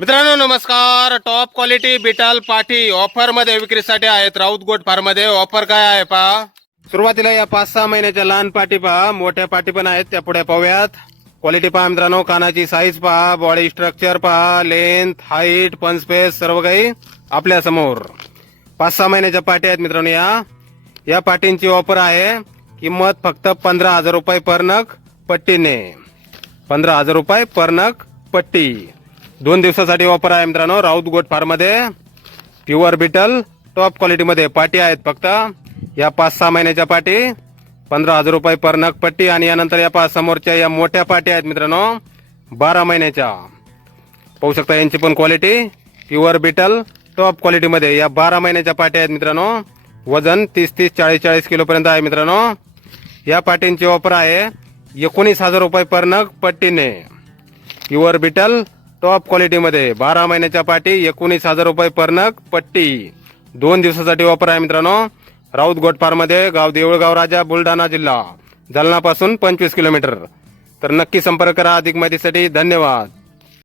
मित्रांनो नमस्कार. Top quality beetle पाठी ऑफर मध्ये विक्रीसाठी आहेत. राऊत गोट फार्म मध्ये ऑफर काय आहे पहा. सुरुवातीला या 5-6 महिन्याच्या लहान पाठी पहा, मोठ्या पाठी पण आहेत, त्या पुढे पाहूयात. क्वालिटी पहा मित्रांनो, कानाची साईज पहा, बॉडी स्ट्रक्चर पहा, लेंथ, हाईट, पंच स्पेस सर्व काही आपल्या समोर. 5-6 महिन्याच्या पाठी आहेत मित्रांनो. या पाठींची ऑफर आहे. किंमत फक्त 15,000 रुपये पर नग पट्टीने. 15,000 रुपये पर नग पट्टी. 2 दिवसासाठी ऑफर आहे मित्रांनो. राऊत गोट फार्म मध्ये प्युअर बिटल टॉप क्वालिटी मध्ये पाटी आहेत. फक्त या 5-6 महिन्याच्या पाटी 15,000 रुपये पर नग पट्टी. आणि यानंतर या 5 समोरच्या या मोठ्या पाटी आहेत मित्रांनो, 12 महिन्याच्या. पाहू शकता यांची पण क्वालिटी प्युअर बिटल टॉप क्वालिटी मध्ये. या 12 महिन्याच्या पाटी आहेत मित्रांनो. वजन 30-30, 40-40 किलो पर्यंत आहे मित्रांनो. या पाटींची ऑफर आहे 19,000 रुपये पर नग पट्टीने. प्युअर बिटल टॉप क्वालिटी मध्ये 12 महिन्याच्या पाटी 19,000 रुपये पर नग पट्टी. 2 दिवसासाठी ऑफर आहे मित्रांनो. राऊत गोट फार्म मध्ये, गाव देऊळगाव राजा, बुलढाणा जिल्हा, जालना पासून 25 किलोमीटर. तर नक्की संपर्क करा अधिक माहितीसाठी. धन्यवाद.